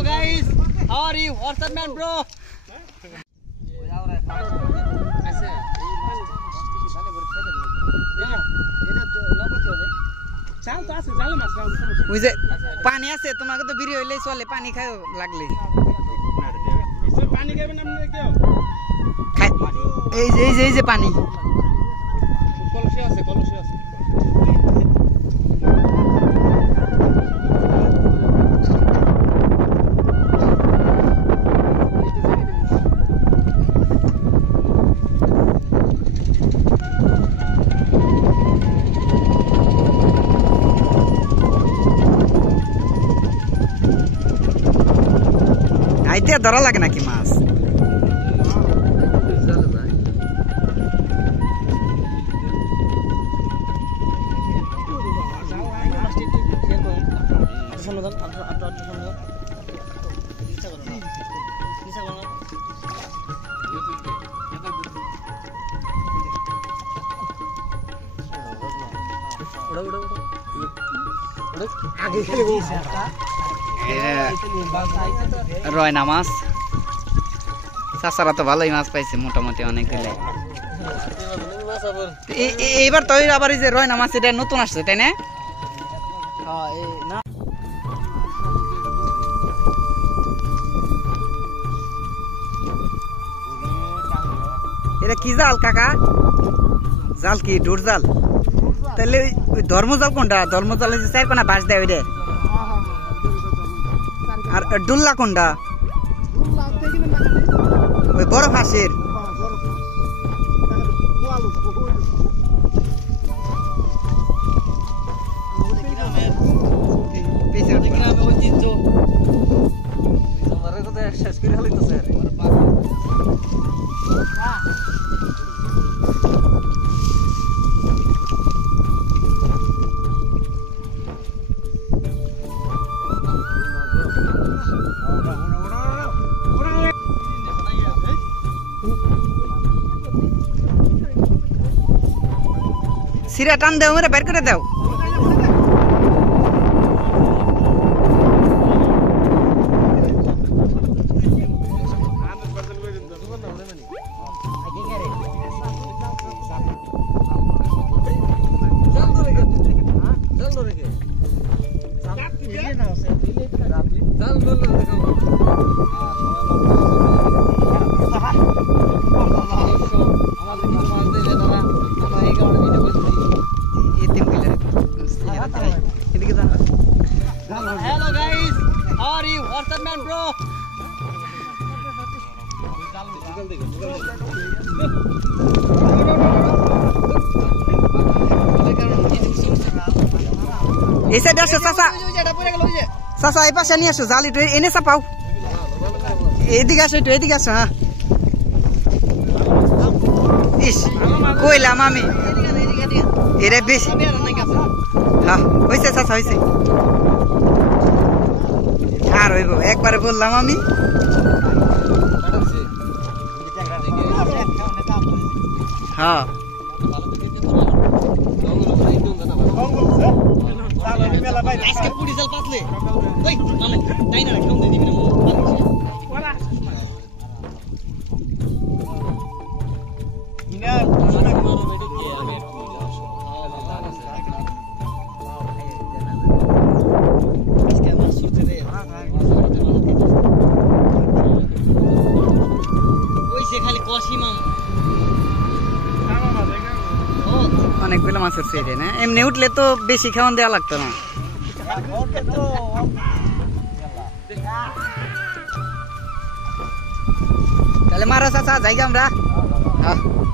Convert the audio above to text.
guys, how are you? What's up, man, bro? বুঝে পানি আছে তোমাকে তো বিড়ি হইলেই চলে পানি খাই লাগলে পানি খাবেন আপনি কেউ এই যে পানি কলসি আছে আইতে ধরা লাগে নাকি মাছ রয়না মাছ চাচারা তো ভালোই মাছ পাইছে মোটামুটি অনেকগুলো এইবার তো আবার এই যে রয়না মাছ এটা নতুন আসছে তাই না এটা কি জাল কাকা জাল কি ডোর জাল তাহলে ওই ধর্মজাল কোনটা ধর্মজাল চার কোনা বাঁশ দেয় ওইটা আর ডুল্লা কোনটা ওই বড় ফাঁসের সিরা টান দাও মেরে বের করে দাও Hello guys, how are you? What's up, man, bro? ऐसे डर से सासा आई पास नहीं आसो जाली तो एने सा पाओ एदिके आसो तो एदिके आसो हां इस कोइला मामी एरे बेस हां হইছে সাসা হইছে আর হইবো একবারে বললাম আমি হ্যাঁ আজকে পুরি জাল পাতলে ওই মানে তাই না রাখুন দিবি না ওরা ইনা মানে মারো বেটি কে আগে इसके मार सुरते रे ওই সে খালি কসিমাম অনেকগুলো মাছের সেরে না এমনি উঠলে তো বেশি খাওয়ান দেওয়া লাগতো না তাহলে মারা চাচা যাই আমরা